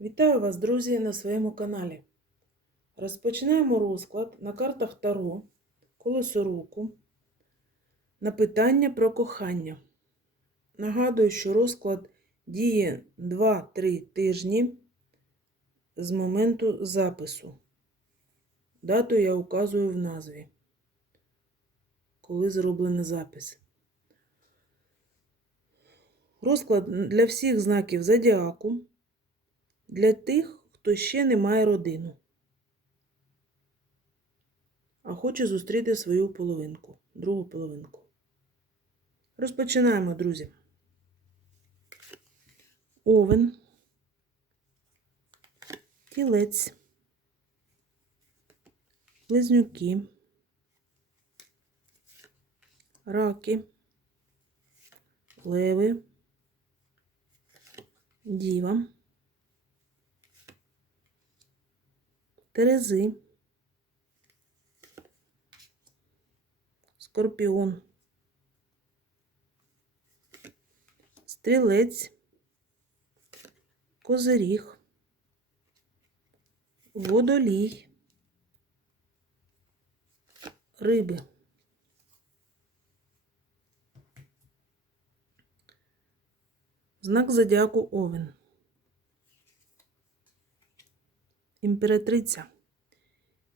Вітаю вас, друзі, на своєму каналі. Розпочинаємо розклад на картах Таро, колесо року, на питання про кохання. Нагадую, що розклад діє 2-3 тижні з моменту запису. Дату я указую в назві, коли зроблений запис. Розклад для всіх знаків зодіаку для тих, хто ще не має родину, а хоче зустріти свою половинку, другу половинку. Розпочинаємо, друзі. Овен, тілець, близнюки, раки, леви, діва. Терези, Скорпіон, Стрілець, Козиріг, Водолій, Риби. Знак зодіаку Овен. Імператриця.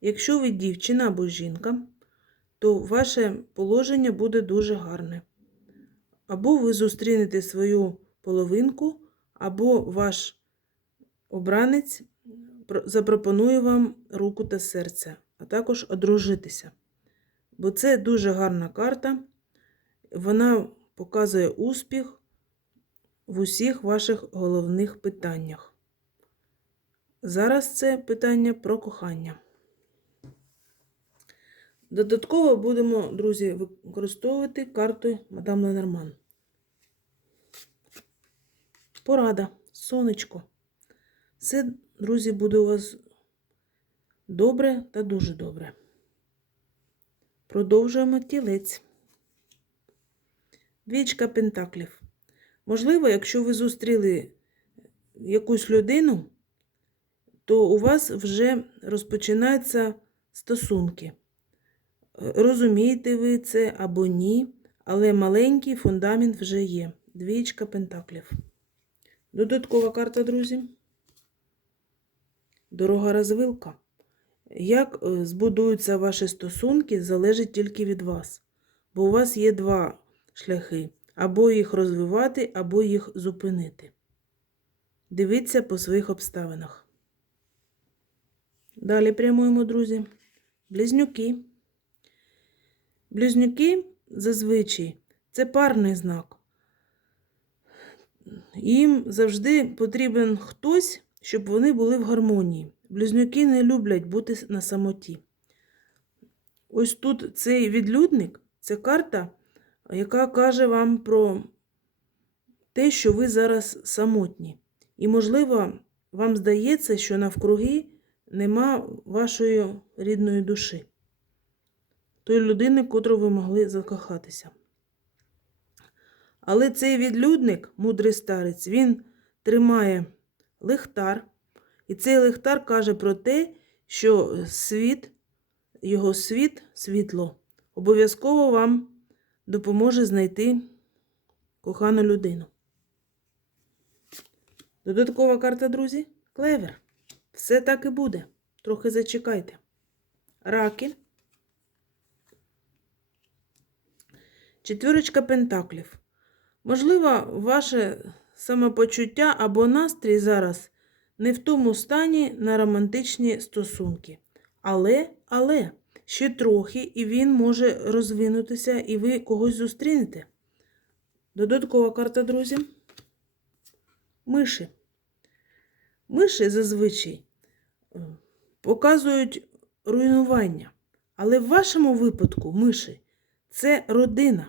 Якщо ви дівчина або жінка, то ваше положення буде дуже гарне. Або ви зустрінете свою половинку, або ваш обранець запропонує вам руку та серце, а також одружитися. Бо це дуже гарна карта, вона показує успіх в усіх ваших головних питаннях. Зараз це питання про кохання. Додатково будемо, друзі, використовувати карту Мадам Ленорман. Порада, сонечко. Все, друзі, буде у вас добре та дуже добре. Продовжуємо тілець. Двічка пентаклів. Можливо, якщо ви зустріли якусь людину, то у вас вже розпочинаються стосунки. Розумієте ви це або ні, але маленький фундамент вже є. Двічка пентаклів. Додаткова карта, друзі. Дорога розвилка. Як збудуються ваші стосунки, залежить тільки від вас. Бо у вас є два шляхи: або їх розвивати, або їх зупинити. Дивіться по своїх обставинах. Далі прямуємо, друзі. Близнюки. Близнюки зазвичай це парний знак. Їм завжди потрібен хтось, щоб вони були в гармонії. Близнюки не люблять бути на самоті. Ось тут цей відлюдник це карта, яка каже вам про те, що ви зараз самотні. І, можливо, вам здається, що навкруги нема вашої рідної душі тої людини, котру ви могли закохатися. Але цей відлюдник, мудрий старець, він тримає лихтар, і цей лихтар каже про те, що світ, його світ, світло, обов'язково вам допоможе знайти кохану людину. Додаткова карта, друзі, клевер. Все так і буде. Трохи зачекайте. Раки. Четвірочка пентаклів. Можливо, ваше самопочуття або настрій зараз не в тому стані на романтичні стосунки. Але, але, ще трохи, і він може розвинутися, і ви когось зустрінете. Додаткова карта, друзі. Миші. Миші зазвичай показують руйнування. Але в вашому випадку миші це родина.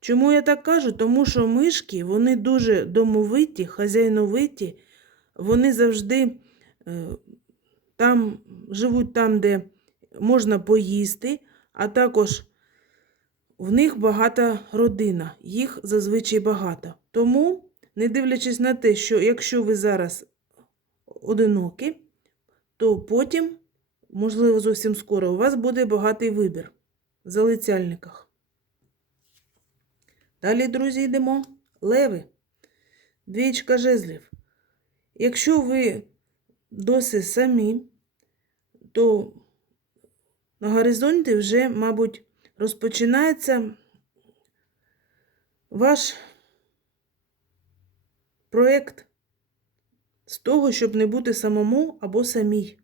Чому я так кажу? Тому що мишки, вони дуже домовиті, хазяйновиті, вони завжди е, там живуть там, де можна поїсти, а також в них багата родина, їх зазвичай багато. Тому, не дивлячись на те, що якщо ви зараз одинокі, то потім, можливо, зовсім скоро, у вас буде багатий вибір в залицяльниках. Далі, друзі, йдемо. Леви. Двічка жезлів. Якщо ви досі самі, то на горизонті вже, мабуть, розпочинається ваш проєкт з того, щоб не бути самому або самій.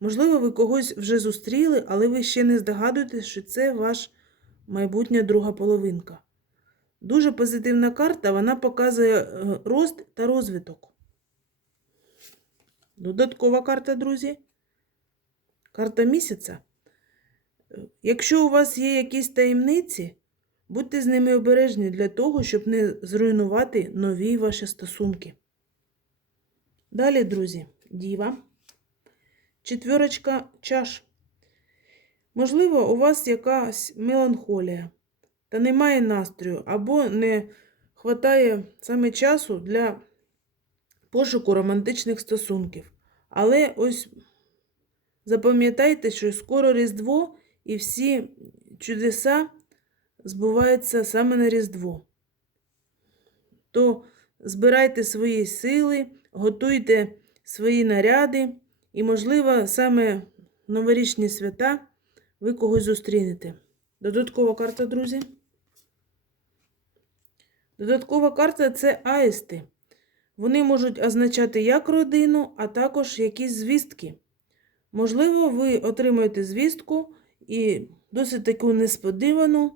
Можливо, ви когось вже зустріли, але ви ще не здогадуєтесь, що це ваш майбутня друга половинка. Дуже позитивна карта, вона показує е, рост та розвиток. Додаткова карта, друзі. Карта місяця. Е, Якщо у вас є якісь таємниці, будьте з ними обережні для того, щоб не зруйнувати нові ваші стосунки. Далі, друзі, діва. Четверочка чаш. Можливо, у вас якась меланхолія та немає настрою, або не хватає саме часу для пошуку романтичних стосунків. Але ось запам'ятайте, що скоро Різдво і всі чудеса збуваються саме на Різдво. То збирайте свої сили, готуйте свої наряди, і, можливо, саме новорічні свята ви когось зустрінете. Додаткова карта, друзі. Додаткова карта це аїсти. Вони можуть означати як родину, а також якісь звістки. Можливо, ви отримаєте звістку і досить таку несподівану,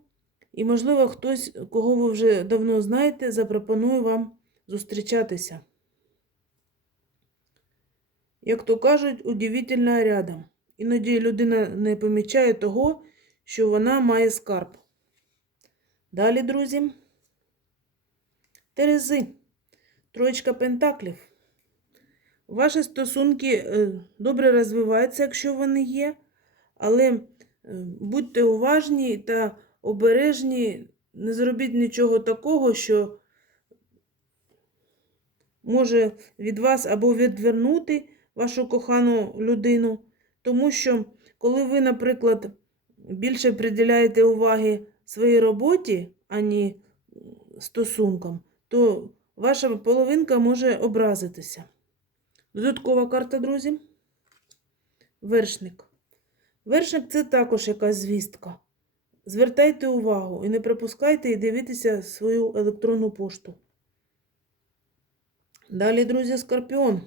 і, можливо, хтось, кого ви вже давно знаєте, запропонує вам зустрічатися. Як то кажуть, удивительно рядом. Іноді людина не помічає того, що вона має скарб. Далі, друзі, Терези, троєчка пентаклів. Ваші стосунки е, добре розвиваються, якщо вони є, але е, будьте уважні та обережні, не зробіть нічого такого, що може від вас або відвернути вашу кохану людину, тому що, коли ви, наприклад, більше приділяєте уваги своїй роботі, ані стосункам, то ваша половинка може образитися. Додаткова карта, друзі. Вершник. Вершник це також якась звістка. Звертайте увагу і не пропускайте і дивіться свою електронну пошту. Далі, друзі, скорпіон.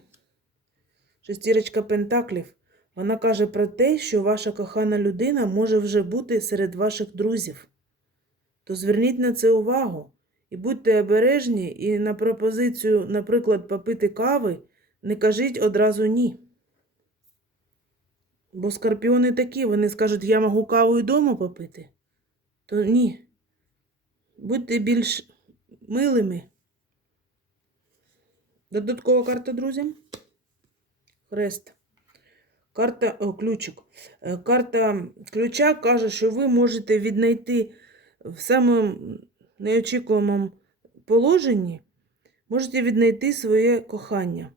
Шестірочка Пентаклів. Вона каже про те, що ваша кохана людина може вже бути серед ваших друзів. То зверніть на це увагу і будьте обережні, і на пропозицію, наприклад, попити кави, не кажіть одразу ні. Бо скорпіони такі, вони скажуть, я можу каву і дома попити. То ні. Будьте більш милими. Додаткова карта, друзі. Хрест. Карта, о, ключик. Е, Карта ключа каже, що ви можете віднайти в самому неочікуваному положенні, можете віднайти своє кохання.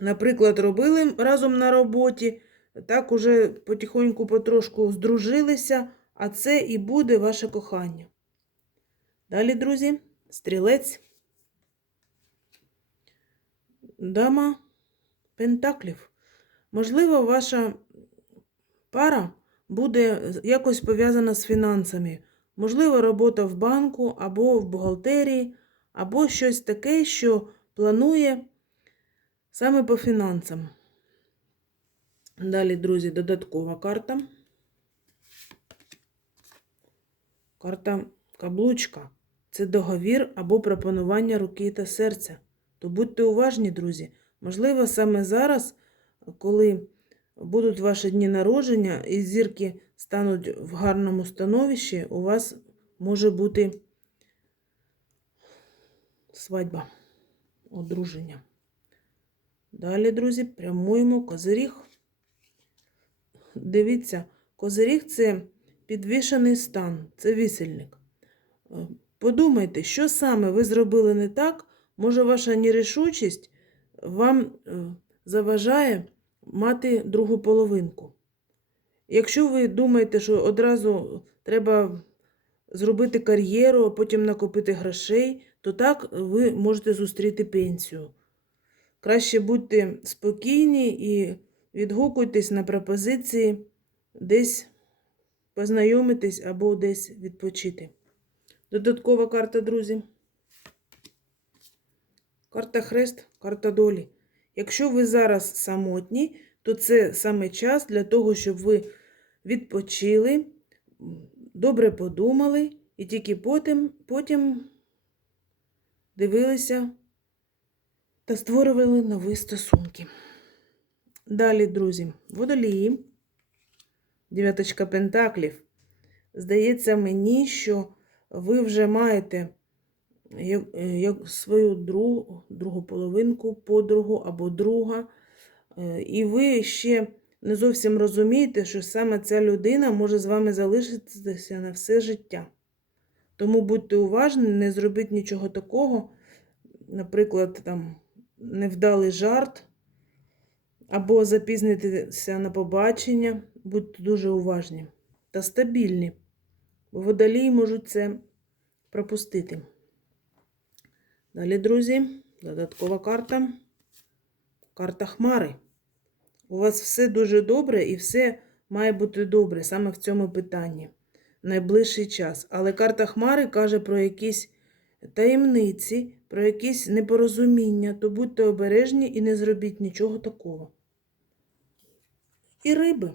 Наприклад, робили разом на роботі, так уже потихоньку потрошку здружилися, а це і буде ваше кохання. Далі, друзі, стрілець. Дама Пентаклів. Можливо, ваша пара буде якось пов'язана з фінансами. Можливо, робота в банку або в бухгалтерії, або щось таке, що планує саме по фінансам. Далі, друзі, додаткова карта. Карта каблучка. Це договір або пропонування руки та серця. То будьте уважні, друзі. Можливо, саме зараз, коли будуть ваші дні народження і зірки стануть в гарному становищі, у вас може бути свадьба, одруження. Далі, друзі, прямуємо козиріг. Дивіться, козиріг це підвішений стан, це вісельник. Подумайте, що саме ви зробили не так, може ваша нерішучість вам е, заважає мати другу половинку. Якщо ви думаєте, що одразу треба зробити кар'єру, а потім накопити грошей, то так ви можете зустріти пенсію. Краще будьте спокійні і відгукуйтесь на пропозиції десь познайомитись або десь відпочити. Додаткова карта, друзі. Карта хрест, карта долі. Якщо ви зараз самотні, то це саме час для того, щоб ви відпочили, добре подумали і тільки потім, потім дивилися та створювали нові стосунки. Далі, друзі, водолії, дев'яточка пентаклів. Здається мені, що ви вже маєте як, е, як свою другу, другу половинку, подругу або друга, е, і ви ще не зовсім розумієте, що саме ця людина може з вами залишитися на все життя. Тому будьте уважні, не зробіть нічого такого, наприклад, там невдалий жарт, або запізнитися на побачення. Будьте дуже уважні та стабільні, бо водолії можуть це пропустити. Далі, друзі, додаткова карта. Карта Хмари. У вас все дуже добре і все має бути добре саме в цьому питанні. Найближчий час. Але карта Хмари каже про якісь таємниці, про якісь непорозуміння, то будьте обережні і не зробіть нічого такого. І риби.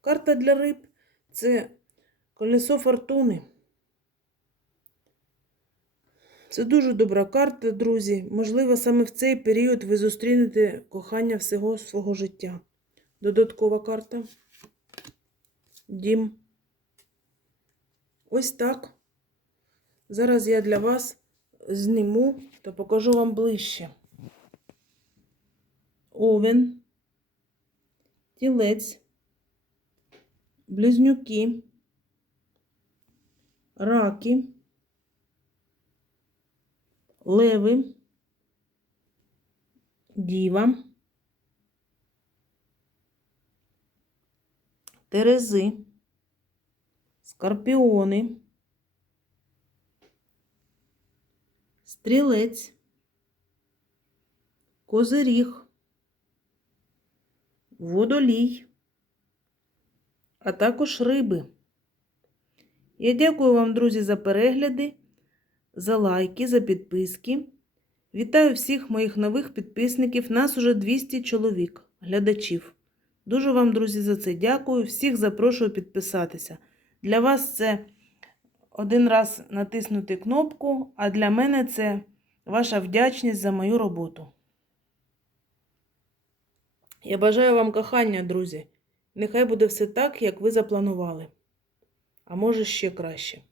Карта для риб це колесо фортуни. Це дуже добра карта, друзі. Можливо, саме в цей період ви зустрінете кохання всього свого життя. Додаткова карта. Дім. Ось так. Зараз я для вас зніму та покажу вам ближче. Овен, тілець, близнюки, раки леви, діва, терези, скорпіони, стрілець, козиріг, водолій, а також риби. Я дякую вам, друзі, за перегляди за лайки, за підписки. Вітаю всіх моїх нових підписників. Нас уже 200 чоловік, глядачів. Дуже вам, друзі, за це дякую. Всіх запрошую підписатися. Для вас це один раз натиснути кнопку, а для мене це ваша вдячність за мою роботу. Я бажаю вам кохання, друзі. Нехай буде все так, як ви запланували. А може ще краще.